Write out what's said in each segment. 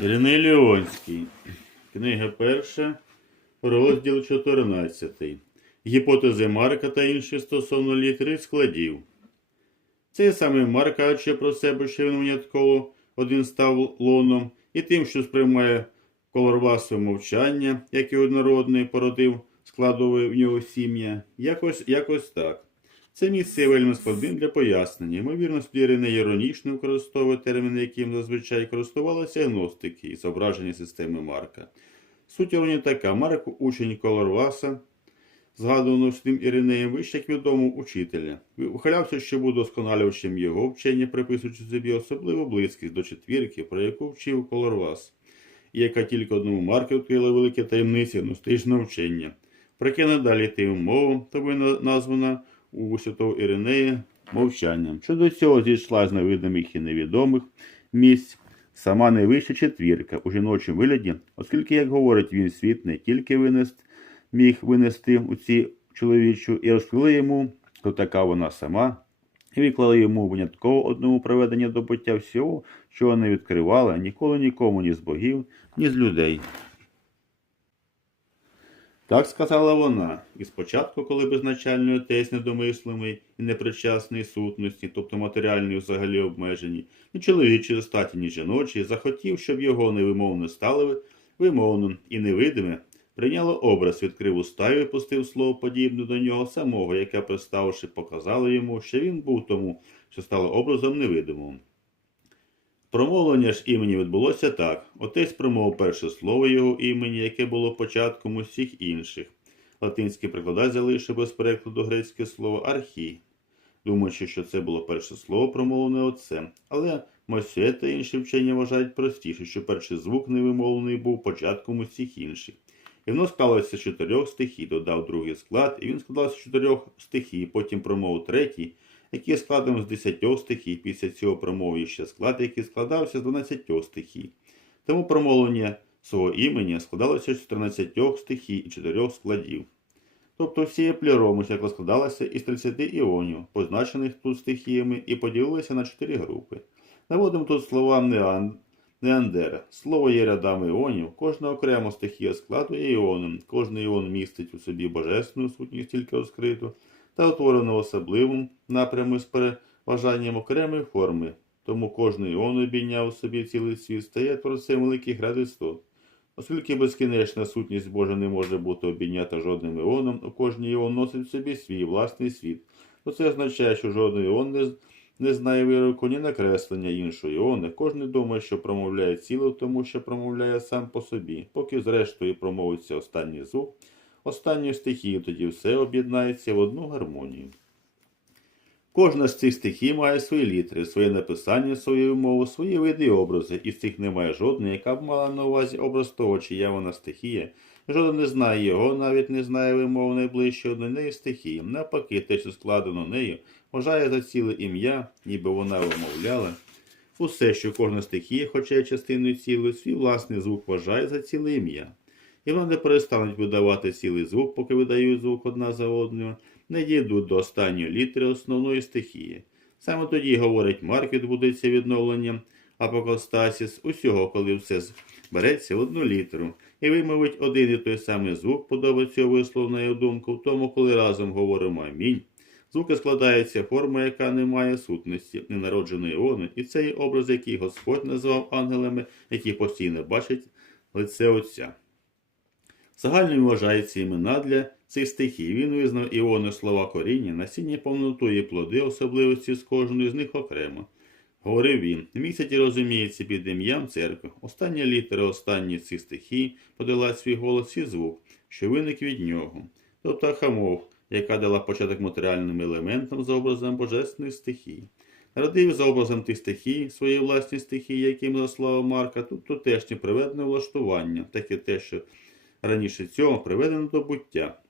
Іриней Леонський. Книга перша, розділ 14. Гіпотези Марка та інші стосовно літери складів. Цей самий Марк каже про себе, що він винятково один став лоном, і тим, що сприймає колорвасове мовчання, як і однородний породив, складове в нього сім'я, якось, якось так. Це місце вельми складним для пояснення. Ймовірно, Ірина іронічно використовує терміни, яким зазвичай користувалися гностики і зображення системи Марка. Суть іронії така: Марк учень Колорваса, згадуваного з тим Іринеєм вище, як відомо, учителя. Ухилявся, що був досконалювачем його вчення, приписуючи собі особливу близькість до четвірки, про яку вчив Колорвас, і яка тільки одному Марку відкрила великі таємниці гностичного вчення. Про яке надалі йти мову, тобі названа у святого Іринея мовчанням. Щодо цього зійшла з невидимих і невідомих місць сама найвища четвірка у жіночому вигляді, оскільки, як говорить він, світ не тільки винес, міг винести у ці чоловічу і розкрили йому, хто така вона сама, і виклали йому винятково одному проведення до буття всього, чого не відкривала ніколи нікому ні з богів, ні з людей. Так сказала вона, і спочатку, коли безначальний отець недомислимий і непричасний сутності, тобто матеріальні взагалі обмежені, ні чоловічої статі, ні жіночої, захотів, щоб його невимовно стали вимовним і невидиме, прийняло образ, відкрив уста і випустив слово подібне до нього самого, яке, представивши, показало йому, що він був тому, що стало образом невидимим. Промовлення ж імені відбулося так. Отець промовив перше слово його імені, яке було початком усіх інших. Латинський прикладач залишив без перекладу грецьке слово архі, думаючи, що це було перше слово, промовлене отцем. Але Мосє та інші вчені вважають простіше, що перший звук невимовлений був початком усіх інших. І воно склалося з чотирьох стихій, додав другий склад, і він складався з чотирьох стихій, потім промовив третій, який складом з 10 стихій, після цього промовив ще склад, який складався з 12 стихій. Тому промовлення свого імені складалося з 14 стихій і 4 складів. Тобто всі пліроми, як складалися із 30 іонів, позначених тут стихіями, і поділилися на 4 групи. Наводимо тут слова неан... неандера. Слово є рядами іонів, кожна окрема стихія складу є іоном, кожен іон містить у собі божественну сутність тільки розкриту, та утворено особливим напрямом з переважанням окремої форми. Тому кожний іон обійняв у собі цілий світ стає творцем великих ряд істот. Оскільки безкінечна сутність Божа не може бути обійнята жодним іоном, у кожній іон носить в собі свій власний світ, то це означає, що жодний іон не, не знає вироку ні накреслення іншого іона. Кожен думає, що промовляє ціло, тому що промовляє сам по собі, поки зрештою промовиться останній звук, останньої стихії, тоді все об'єднається в одну гармонію. Кожна з цих стихій має свої літери, своє написання, свою мову, свої види і образи, і з цих немає жодної, яка б мала на увазі образ того, чия вона стихія. Жоден не знає його, навіть не знає вимови найближчої до неї стихії. Навпаки, те, що складено нею, вважає за ціле ім'я, ніби вона вимовляла. Усе, що кожна стихія, хоча й частиною цілої, свій власний звук вважає за ціле ім'я. І вони перестануть видавати цілий звук, поки видають звук одна за одною, не дійдуть до останньої літери основної стихії. Саме тоді, говорить Марк, відбудеться відновленням апокостасіс усього, коли все збереться в одну літеру, і вимовить один і той самий звук, подобається висловленою думку, в тому, коли разом говоримо амінь. Звуки складається форма, яка не має сутності, ненародженої іони, і це є образ, який Господь назвав ангелами, які постійно бачать лице Отця. Загальною вважаються імена для цих стихій. Він визнав іони слова коріння, насіння повноту і плоди, особливості з кожної з них окремо. Говорив він, місяць розуміється під ім'ям церкви. Остання літера останньої цих стихій подала свій голос і звук, що виник від нього. Тобто хамов, яка дала початок матеріальним елементам за образом божественних стихій. Народив за образом тих стихій, свої власні стихії, яким за слава Марка, тут тутешнє приведене влаштування, таке те, що раніше цього приведено до буття,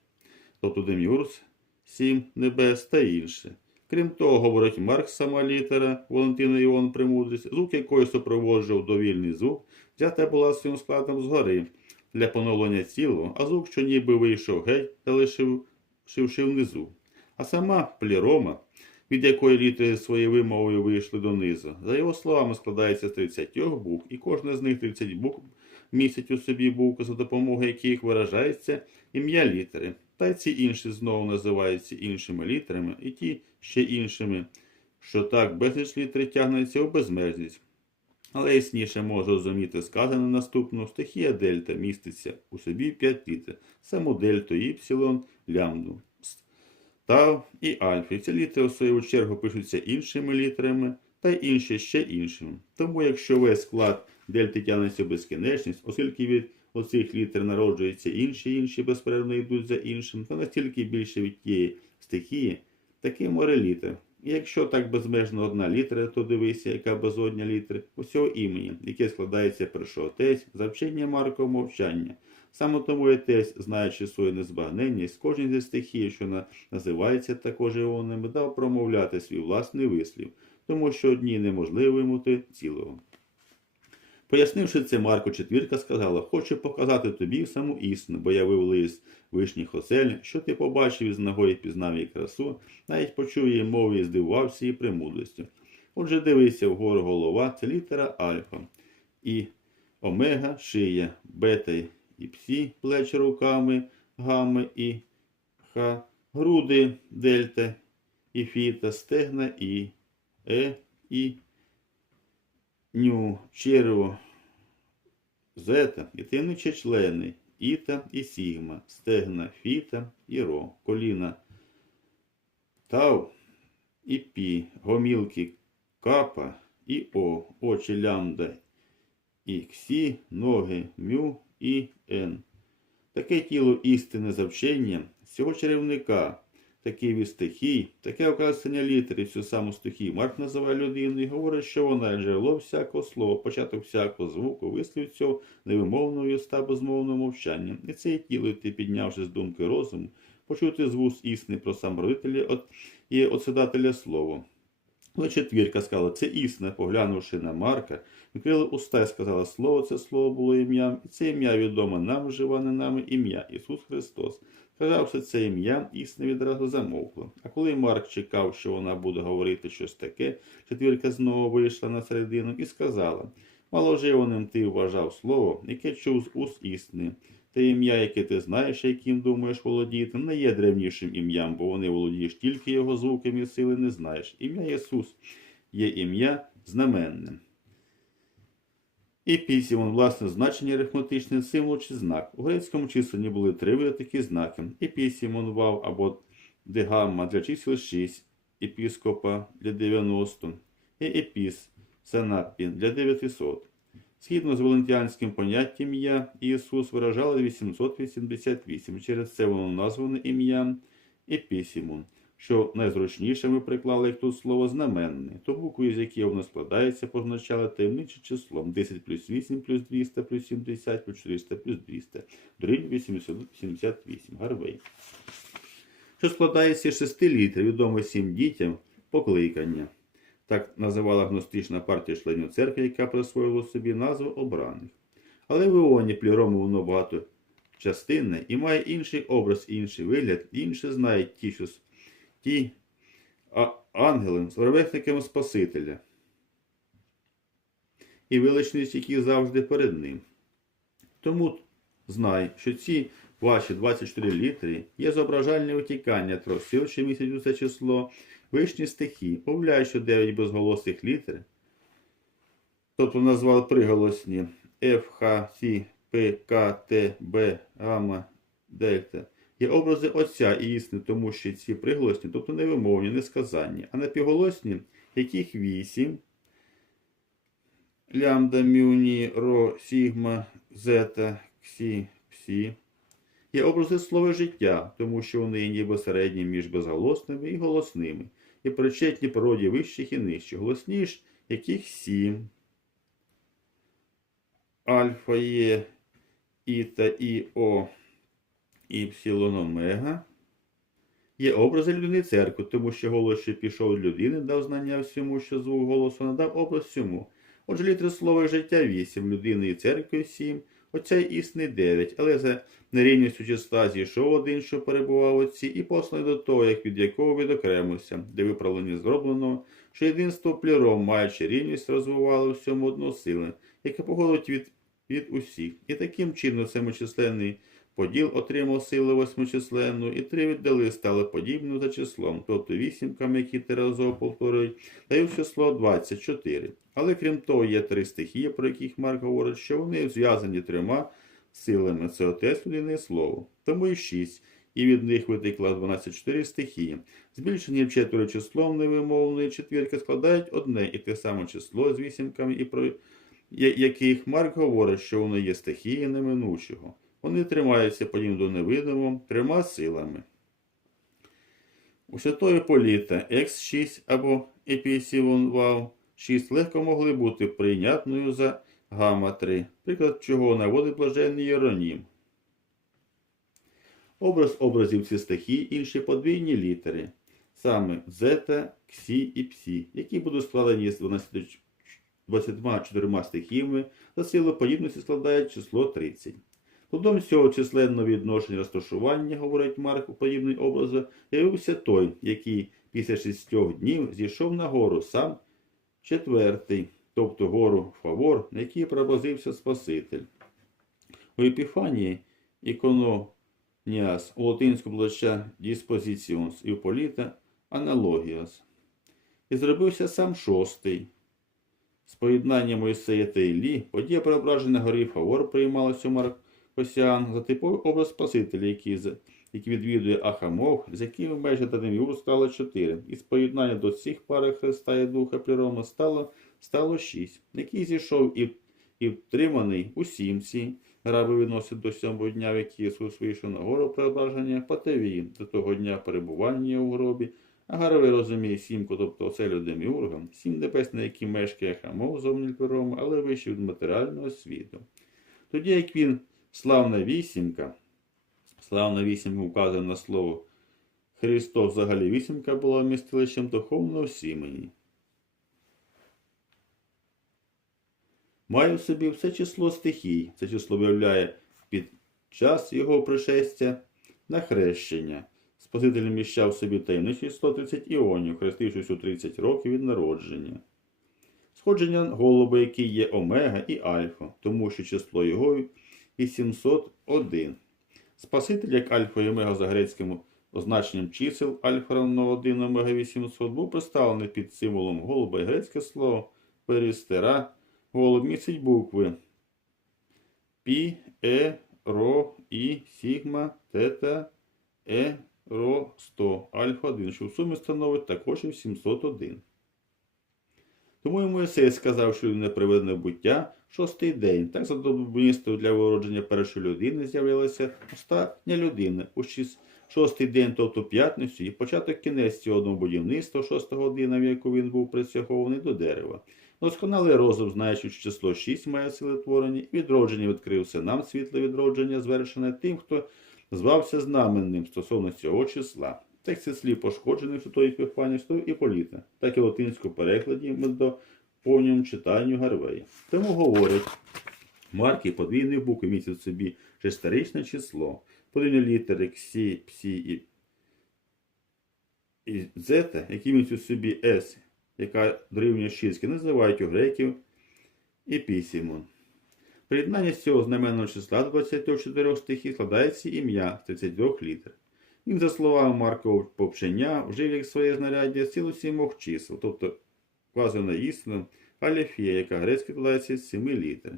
тобто Демюрс, сім небес та інше. Крім того, говорить Марк, сама літера, Валентина Іон Премудрість, звук якої супроводжував довільний звук, взята була своїм складом згори для поновлення цілого, а звук, що ніби вийшов геть та лишивши внизу. А сама плірома від якої літери своєю вимовою вийшли донизу. За його словами, складається з 30 букв, і кожна з них 30 букв містить у собі букви, за допомогою яких виражається ім'я літери. Та й ці інші знову називаються іншими літерами, і ті ще іншими, що так безліч літер тягнеться у безмежність. Але ясніше може розуміти сказане наступно, стихія дельта міститься у собі 5 літер, саму дельту, іпсилон, лямбду, тау і альфа. І ці літери, в свою чергу, пишуться іншими літерами та й інші ще іншими. Тому, якщо весь склад дельти тягнеться в безкінечність, оскільки від оцих літер народжуються інші, інші безперервно йдуть за іншим, то настільки більше від тієї стихії, таке море літер. І якщо так безмежно одна літера, то дивися, яка безодня літер усього імені, яке складається першого тесть, за вчення Маркового мовчання. Саме тому і тесть, знаючи свою незбагненність, кожен зі стихій, що на- називається також іонами, дав промовляти свій власний вислів, тому що одні неможливо вимути цілого. Пояснивши це, Марко Четвірка сказала, хочу показати тобі саму істину, бо я вивели з вишніх осель, що ти побачив із ногою пізнав її красу, навіть почув її мову і здивувався її премудрістю. Отже, дивися вгору голова, це літера альфа, і омега, шия, бета і псі, плечі руками, гами і ха, груди, дельта, і фіта, стегна і е, і ню, черво, зета і таємничі члени, іта і сігма, стегна, фіта і ро, коліна, тау і пі, гомілки, капа і о, очі лямда і ксі, ноги, мю і ен. Таке тіло істини завчення, цього чарівника, такий від стихій, таке окреслення літери, всю саму стихію. Марк називає людиною і говорить, що вона джерело всякого слова, початок всякого звуку, вислів цього невимовного уста безмовного мовчання. І це тіло, ти, піднявши з думки розуму, почути з вуст істини про сам родителя і отседателя слова. Але четвірка сказала, це істина, поглянувши на Марка, відкрила уста і сказала, слово це слово було ім'ям, і це ім'я відоме нам, вживане нами ім'я Ісус Христос. Сказавши це ім'я, істина відразу замовкла. А коли Марк чекав, що вона буде говорити щось таке, четвірка знову вийшла на середину і сказала, маложиваним ти вважав слово, яке чув з уст істини. Те ім'я, яке ти знаєш, яким думаєш володіти, не є древнішим ім'ям, бо вони володієш тільки його звуками і сили не знаєш. Ім'я Ісус є ім'я знаменним. І пісімон, власне, значення арифметичний символ чи знак. У грецькому численні були три такі знаки. Епісімон вав або дегамма для чисел 6, епіскопа для 90, і епіс санаппі для 900. Згідно з валентіанським поняттям ім'я, Ісус виражали 888. Через це воно назване ім'ям Епісімон, що найзручніше ми приклали як тут слово знаменне, то букви, з яких воно складається, позначали таємниче числом 10 плюс 8 плюс 200 плюс 70 плюс 400 плюс 200. Дорівнює 878. Гарвей. Що складається з шести літрів, відомо всім дітям покликання. Так називала гностична партія членів церкви, яка присвоїла собі назву обраних. Але в Іоні плірому воно багато частинне і має інший образ, інший вигляд, інше знають ті, що ті а, ангели з ровесниками Спасителя. І величність, які завжди перед ним. Тому знай, що ці ваші 24 літри є зображальне витікання трьох сил, що містять у це число, вишні стихії, повляє, що 9 безголосих літер, тобто назвав приголосні F, H, C, P, K, T, B, гамма, дельта, є образи Отця і істини, тому що ці приголосні, тобто невимовні, несказанні, а напівголосні, яких 8, лямбда, мюні, ро, сігма, зета, ксі, псі, є образи слова життя, тому що вони є ніби середні між безголосними і голосними, і причетні природі вищих і нижчих, голосніш, яких сім. Альфа є іта, і о, іпсилон, омега. Є образи людини церкви, тому що голос, що пішов від людини, дав знання всьому, що звук голосу надав образ всьому. Отже, літри слова життя 8, людини і церкви 7, Оця й існий дев'ять, але за нерівністю числа зійшов один, що перебував отці, і посланий до того, як від якого відокремився, де виправлення зроблено, що єдинство пліром, маючи рівність, розвивало всьому односили, яке походить від, від усіх. І таким чином семичисленний поділ отримав силу восьмичисленну, і три віддали стали подібним за числом, тобто вісімками, які терезо повторюють, дають число 24. Але крім того, є три стихії, про яких Марк говорить, що вони зв'язані трьома силами. Це отець людини і слово. Тому і 6. І від них витекла 12 стихії. Збільшені в четверо числом невимовної четвірки складають одне і те саме число з вісімками, і про яких Марк говорить, що воно є стихії неминучого. Вони тримаються подібно до невидимого трьома силами. У святої Політа X6 або Епісівон Вау 6 легко могли бути прийнятною за гамма 3, приклад чого наводить блаженний Єронім. Образ образів ці стихії інші подвійні літери, саме зета, ксі і псі, які будуть складені з 12 24 стихіями, за силу подібності складають число 30. Плодом цього численного відношення розташування, говорить Марк у подібний образ, явився той, який після шістьох днів зійшов на гору сам четвертий, тобто гору Фавор, на якій преобразився Спаситель. У Епіфанії ікононіас у латинському площа Dispositions і у Політа аналогіас. І зробився сам шостий. З поєднанням Моїсея та Іллі подія преображення горі Фавор приймалася у Маркосян за типовий образ Спасителя, який, який відвідує Ахамов, з якими майже та Деміур стало чотири. І з поєднання до цих пари Христа і Духа Плірома стало, стало шість, який зійшов і, і втриманий у сімці. Раби відносять до сьомого дня, в який Ісус вийшов на гору преображення Патевії, до того дня перебування у гробі, а Гаровий розуміє сімку, тобто оселю Деміурга, сім небес, на які мешкає Хамов зовні Плірома, але вище від матеріального світу. Тоді як він славна вісімка, славна вісімка вказує на слово Христос взагалі вісімка була вмістилищем духовного сімені. Має в собі все число стихій. Це число виявляє під час його пришестя на хрещення. Спаситель вміщав в собі таємниче число 30 іонів, хрестившись у 30 років від народження. Сходження голуба, який є омега і альфа, тому що число його 801. Спаситель, як альфа і омега за грецьким означенням чисел альфа равно 1 омега 800, був представлений під символом голуба і грецьке слово перістера. Голуб містить букви Пі, Е, Ро, І, Сігма, Тета, Е, Ро, 100, Альфа 1, що в сумі становить також і 701. Тому і Моїсей сказав, що людина приведена буття шостий день. Так за добробуністою для виродження першої людини з'явилася остання людина у шостий день, тобто п'ятницю, і початок кінець цього будівництва шостого година, в яку він був присягований до дерева. Досконалий розум, знаючи, що число 6 має сили творення, і відродження відкрився нам світле відродження, звершене тим, хто звався знаменним стосовно цього числа. Тексти слів пошкоджений в Святої Епіфанії Святої Іполіта, так і латинському перекладі ми до повному читанню Гарвея. Тому говорять, марки подвійних букв містять в собі шестирічне число, подвійні літери ксі, псі і, і зета, які містять в собі С, яка дорівнює 6, називають у греків епісімон. Приєднання з цього знаменного числа 24 стихів складається ім'я з 32 літер. Він, за словами Маркова Попшеня, вжив як своє знаряддя цілу сімох чисел, тобто вказує на істину аліфія, яка складається з 7 літер.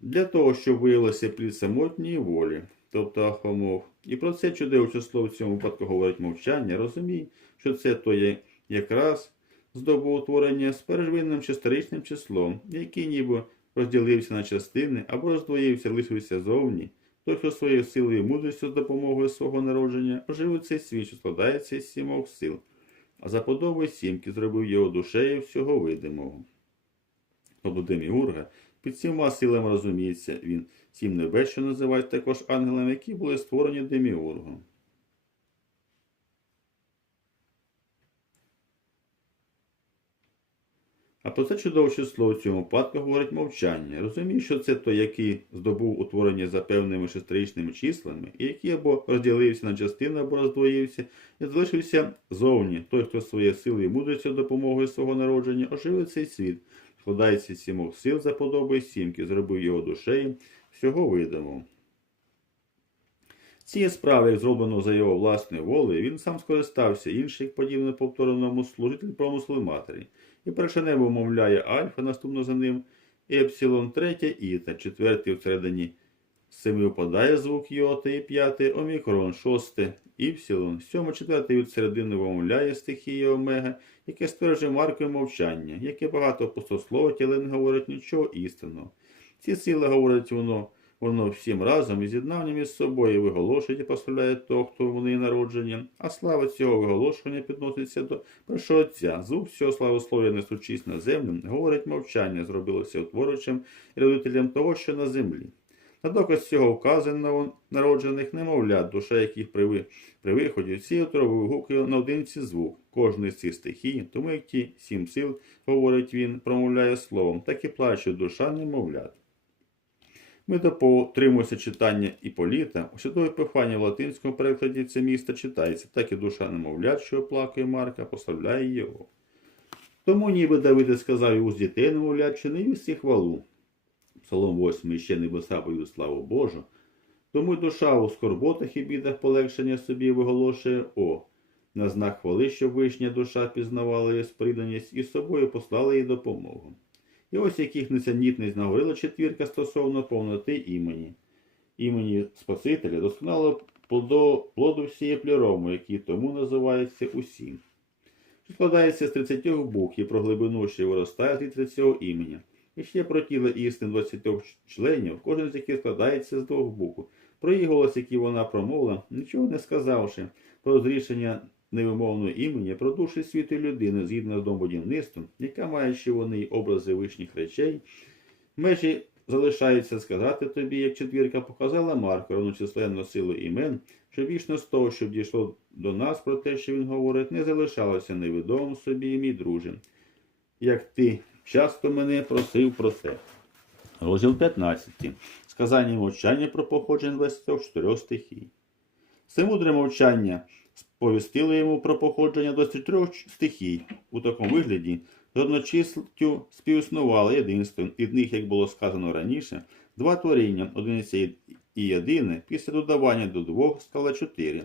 Для того, щоб виявилося плід самотньої волі, тобто ахомов. І про це чудове число в цьому випадку говорить мовчання, розумій, що це то є якраз здобув утворення з пережвинним шестирічним числом, який ніби розділився на частини або роздвоївся, лишився зовні, той, що своєю силою і мудрістю з допомогою свого народження оживив цей світ, що складається з сімох сил, а за сімки зробив його душею всього видимого. Володимир Деміурга під сіма силами розуміється він, сім небес, що називають також ангелами, які були створені Деміургом. Про це чудове число в цьому випадку говорить мовчання. Розумієш, що це той, який здобув утворення за певними шестирічними числами, і який або розділився на частини, або роздвоївся, і залишився зовні. Той, хто своєю силою і мудрістю допомогою свого народження оживив цей світ, складається з сімох сил за подобою сімки, зробив його душею всього видимого. Цієї справи, як зроблено за його власною волею, він сам скористався, інший, подібно повтореному служитель промисли матері. І перше небо мовляє альфа, наступно за ним, і епсилон третє іта, четвертий всередині семи впадає звук йота, і п'ятий омікрон, шосте іпсилон, сьоме, четвертий від середини вимовляє стихія омега, яке стверджує маркою мовчання, яке багато пустословить, але не говорить нічого істинного. Ці сили говорять воно Воно всім разом і з'єднанням із собою виголошують і прославляє того, хто вони народження, а слава цього виголошення підноситься до першого Отця. Звук всього славослов'я, несучись на землю, говорить мовчання, зробилося утворюючим і родителем того, що на землі. На доказ цього вказано на народжених немовлят, душа яких при, при виході ці утроби вигукує на одинці звук кожної з цих стихій, тому як ті сім сил, говорить він, промовляє словом, так і плаче душа немовлят. Ми дотримуємося читання Іполіта. У святої Епіфанії в латинському перекладі це місто читається, так і душа немовлят, що оплакує Марка, прославляє його. Тому ніби Давид сказав і уз дітей немовлят, чи не вісті хвалу. Псалом 8 ще небеса поють славу Божу. Тому й душа у скорботах і бідах полегшення собі виголошує О. На знак хвали, щоб вишня душа пізнавала її сприданість і з собою послала їй допомогу. І ось яких несенітниць наговорила четвірка стосовно повноти імені. Імені Спасителя досконало плоду, плоду всієї пліроми, які тому називаються усім. Що складається з 30 букв і про глибину, що виростає літери цього імені. І ще про тіло істин 20 членів, кожен з яких складається з двох букв. Про її голос, який вона промовила, нічого не сказавши, про зрішення невимовного імені, про душі світу людини згідно з домбудівництвом, яка має ще вони й образи вишніх речей, межі залишається сказати тобі, як четвірка показала Марку равночисленну силу імен, що вічно з того, щоб дійшло до нас про те, що він говорить, не залишалося невідомим собі, мій друже. Як ти часто мене просив про це. Розділ 15. Сказання мовчання про походження 24 стихій. Це мудре мовчання сповістило йому про походження 23 стихій. У такому вигляді з одночислістю співіснувало єдинство, від них, як було сказано раніше, два творіння, одиниця і єдине, після додавання до двох стало чотири.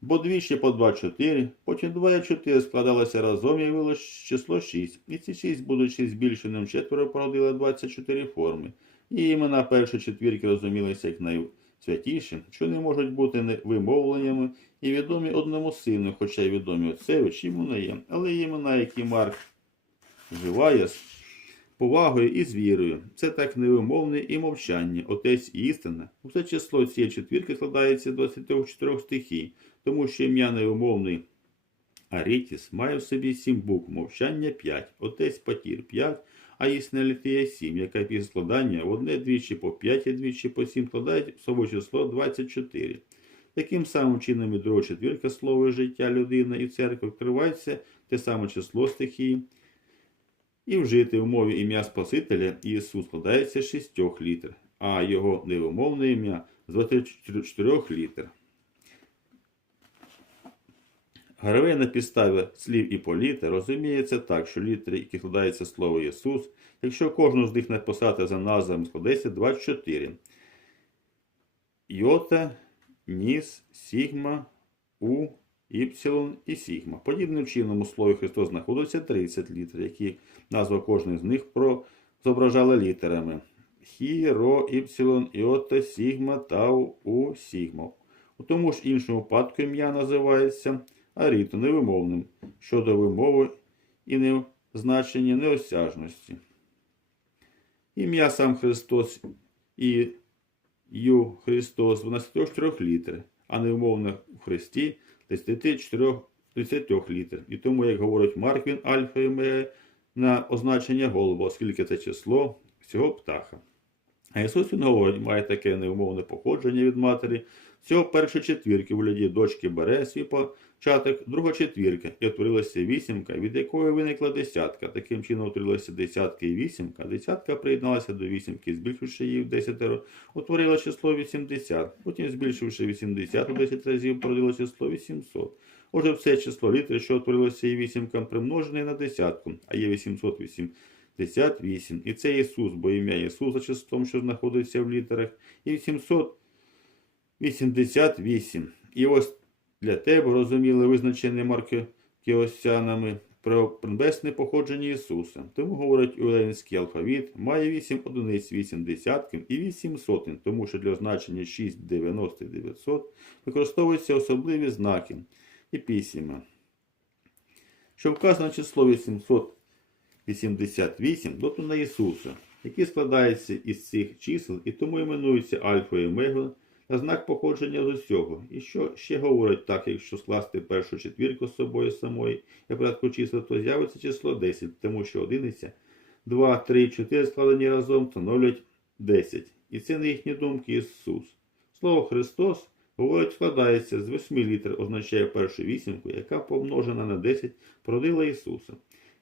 Бо двічі по два чотири, потім два і чотири складалося разом і явилось число шість. І ці шість, будучи збільшеним четверо, породили 24 форми. І імена першої четвірки розумілися як найсвятіші, що не можуть бути вимовленнями і відомі одному сину, хоча й відомі отцеві, чим вони є. Але імена, які Марк вживає з повагою і з вірою. Це так невимовне і мовчання, отець і істина. Усе число цієї четвірки складається з 24 стихій, тому що ім'я невимовний Арітіс має в собі сім букв, мовчання 5, отець патір 5, а істина літія 7, яка після складання в одне двічі по 5 і двічі по 7 складають собою число 24. Таким самим чином і друга четвірка слова життя людини і церкви вкривається те саме число стихій. І вжити в мові ім'я Спасителя Ісус складається з шістьох літер, а його невимовне ім'я з 24 літер. Гравей на підставі слів Іполіта розуміється так, що літери, які складається слово Ісус, якщо кожну з них написати за назвами, складається 24. Йота, Ніс, Сігма, У, Іпсилон і Сігма. Подібним чином у слові Христос знаходиться 30 літер, які назва кожної з них про... зображала літерами. Хі, Ро, Іпсилон, Іота, Сігма, Тау, У, Сігма. У тому ж іншому випадку ім'я називається аріто невимовним щодо вимови і не значення неосяжності. Ім'я сам Христос і Ю Христос 24 літер, а невимовне в Христі 34 30 літер. І тому, як говорить Марк, він альфа і омега на означення голуба, оскільки це число всього птаха. А Ісус він говорить, має таке неумовне походження від матері. Цього першої четвірки в гляді дочки бере свій початок, друга четвірка, і утворилася вісімка, від якої виникла десятка. Таким чином утворилася десятка і вісімка. Десятка приєдналася до вісімки, збільшивши її в десятеро, утворила число 80. Потім, збільшивши 80 у 10 разів, породило число 800. Отже, все число літер, що утворилося і вісімкам, примножене на десятку, а є 888. І це Ісус, бо ім'я Ісуса числом, що знаходиться в літерах, і 788. І ось для тебе розуміли визначене маркіосянами про небесне походження Ісуса. Тому говорить український алфавіт має 8 одиниць, 8 десятків і 8 сотень, тому що для означення 6, 90 і 900 використовуються особливі знаки і письма. Що вказано число 888 доту на Ісуса, які складаються із цих чисел і тому іменуються Альфа і Омега знак походження з усього. І що ще говорить так, якщо скласти першу четвірку з собою самої і порядку чисел, то з'явиться число 10, тому що одиниця, 2, 3, 4 складені разом становлять 10. І це не їхні думки Ісус. Слово Христос говорить, складається з 8 літер, означає першу вісімку, яка помножена на 10 породила Ісуса.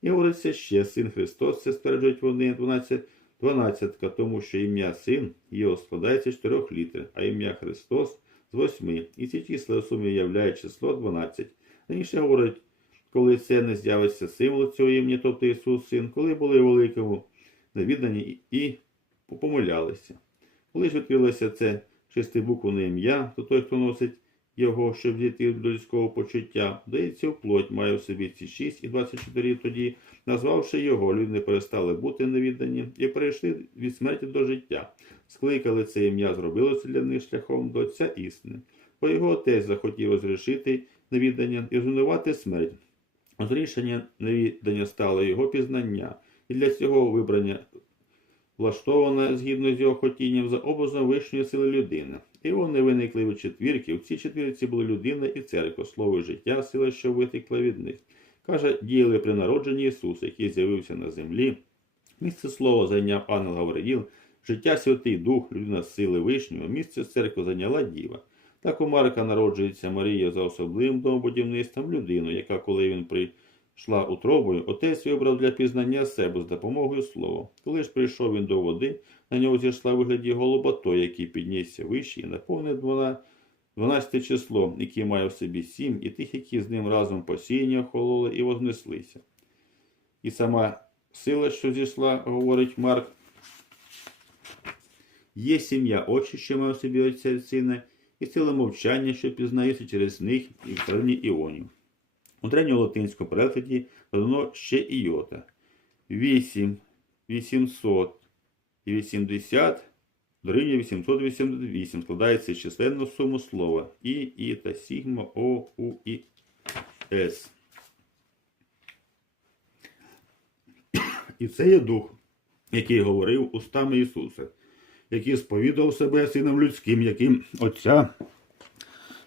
І говориться ще син Христос, це стверджують вони 12, 12, тому що ім'я син його складається з 4 літер, а ім'я Христос з 8. І ці числа у сумі являють число 12. Раніше говорить, коли це не з'явиться символ цього імені, тобто Ісус Син, коли були великому невіддані і помилялися. Коли ж відкрилося це шестибуквене ім'я, то той, хто носить його, щоб дійти до людського почуття, дається в плоть, має в собі ці 6 і 24 тоді, назвавши його, люди перестали бути невіддані і перейшли від смерті до життя. Скликали це ім'я, зробили це для них шляхом до Отця істини. Бо його отець захотів розрішити невіддання і зруйнувати смерть. Розрішення невіддання стало його пізнання, і для цього вибрання влаштована згідно з його хотінням за образом вищої сили людини. І вони виникли від четвірки. В цій четвірці були людина і церква, слово і життя, сила, що витекла від них. Каже, діяли при народженні Ісуса, який з'явився на землі. Місце слова зайняв ангел Гавриїл, життя Святий Дух, людина сили Вишнього, місце церкви зайняла діва. Так у Марка народжується Марія за особливим домобудівництвом людину, яка, коли він прийшла утробою, отець вибрав для пізнання себе з допомогою слова. Коли ж прийшов він до води, на нього зійшла вигляді голуба той, який піднісся вище і наповнив 12 число, яке має в собі сім, і тих, які з ним разом посіяні охололи і вознеслися. І сама сила, що зійшла, говорить Марк, є сім'я очі, що має в собі отця сина, і сила мовчання, що пізнаються через них і в країні іонів. У древньолатинському перекладі додано ще іота. 8, 800 і 80 дорівнює 888 складається численну суму слова І, І та Сігма, О, У і С. І це є дух, який говорив устами Ісуса, який сповідав себе сином людським, яким Отця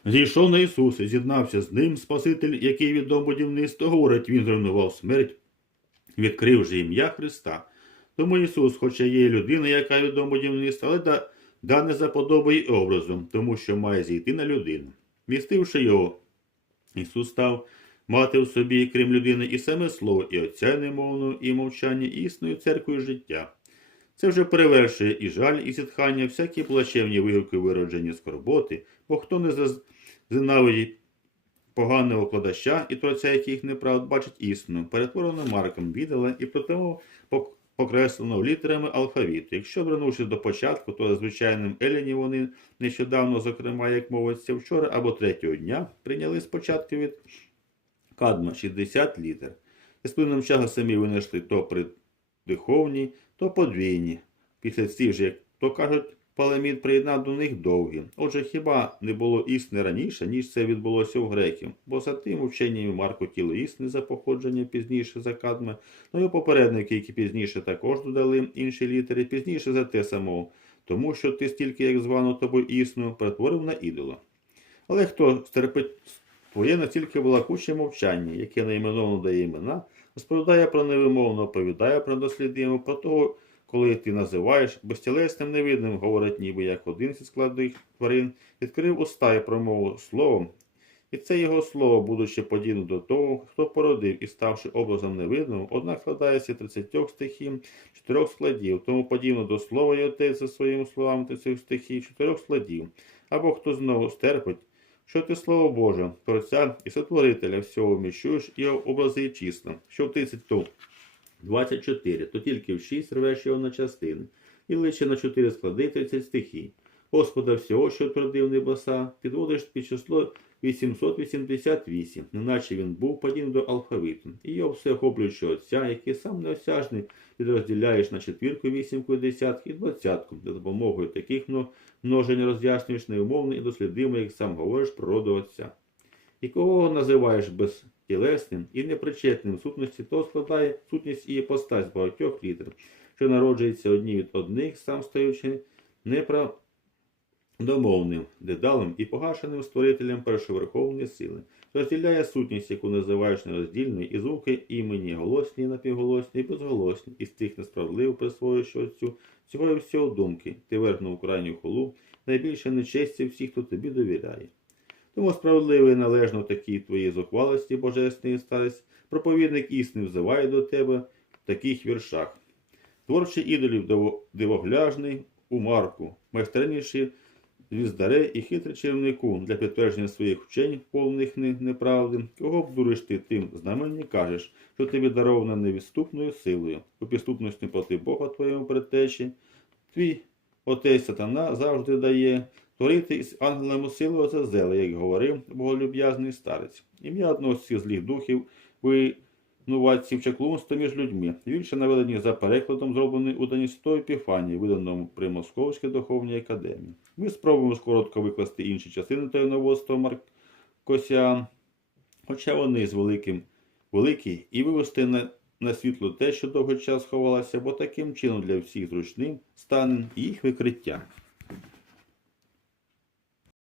зійшов на Ісуса, з'єднався з ним Спаситель, який віддав будівництво, говорить, Він зруйнував смерть, відкрив же ім'я Христа. Тому Ісус, хоча є людина, яка відома будівництва, але да, да не за подобою і образом, тому що має зійти на людину. Містивши його, Ісус став мати в собі, крім людини, і саме слово, і Отця немовно, і мовчання, і існою церквою життя. Це вже перевершує і жаль, і зітхання, всякі плачевні вигуки вироджені скорботи, бо хто не зненавидить поганого кладача і творця яких неправд бачить істину, перетворено марком віддала і потому покреслено літерами алфавіту. Якщо вернувшись до початку, то звичайним Еліні вони нещодавно, зокрема, як мовиться вчора або третього дня, прийняли спочатку від кадма 60 літер. І з плином часу самі винайшли то придиховні, то подвійні. Після цих же, як то кажуть, Паламід приєднав до них довгі. Отже, хіба не було істини раніше, ніж це відбулося у греків, бо за тим вченнями Марко тіло істини за походження пізніше за кадми, ну і попередники, які пізніше також додали інші літери, пізніше за те самого, тому що ти стільки, як звано тобою істину, перетворив на ідола. Але хто стерпить твоє настільки балакуче мовчання, яке найменовано дає імена, розповідає про невимовно, оповідає про дослідимо, про того, коли ти називаєш безтілесним невидним, говорить ніби як один зі складних тварин, відкрив уста і промовив словом, і це його слово, будучи подібним до того, хто породив і ставши образом невидним, однак складається 30 стихій, чотирьох складів, тому подібно до слова й отець за своїми словами та цих стихій, чотирьох складів, або хто знову стерпить, що ти слово Боже, Творця і Сотворителя всього вміщуєш і образи і числа, що в 30 то 24, то тільки в 6 рвеш його на частини, і лише на 4 склади 30 стихій. Господа всього, що твердив небеса, підводиш під число 888, неначе він був подібний до алфавіту, і його всеохоплюючого Отця, який сам неосяжний, ти розділяєш на четвірку, вісімку, десятки і двадцятку, за допомогою таких множень роз'яснюєш неумовно і дослідимо, як сам говориш природу Отця. І кого називаєш безтілесним і непричетним. Сутності, то складає сутність і іпостась багатьох літер, що народжується одні від одних, сам стаючи неправдомовним, дедалом і погашеним створителем першоверховної сили, розділяє сутність, яку називаєш нероздільною, і звуки імені голосні, напівголосні і безголосні, і з тих несправедливо присвоюєш отцю цього і всього думки, ти верхнув крайню хулу, найбільше нечесті всіх, хто тобі довіряє. Тому справедливий належно такій твоїй зухвалості, божественний старець, проповідник істини взиває до тебе в таких віршах. Творчий ідолів диво- дивогляжний у Марку, майстерніший звіздаре і хитрий черівнику для підтвердження своїх вчень, повних неправди, кого обдуриш ти тим знамені кажеш, що тобі даровано невідступною силою, у підступності проти Бога твоєму предтечі, твій отець сатана завжди дає творити із ангелами силу Азазела, як говорив боголюб'язний старець. Ім'я одного з цих злих духів винуватців чаклунства між людьми. Більше наведені за перекладом, зроблений у Даністої Епіфанії, виданому при Московській духовній академії. Ми спробуємо коротко викласти інші частини тайноводства Маркосян, хоча вони з великим великі, і вивести на, на світло те, що довгий час ховалося, бо таким чином для всіх зручним стане їх викриття.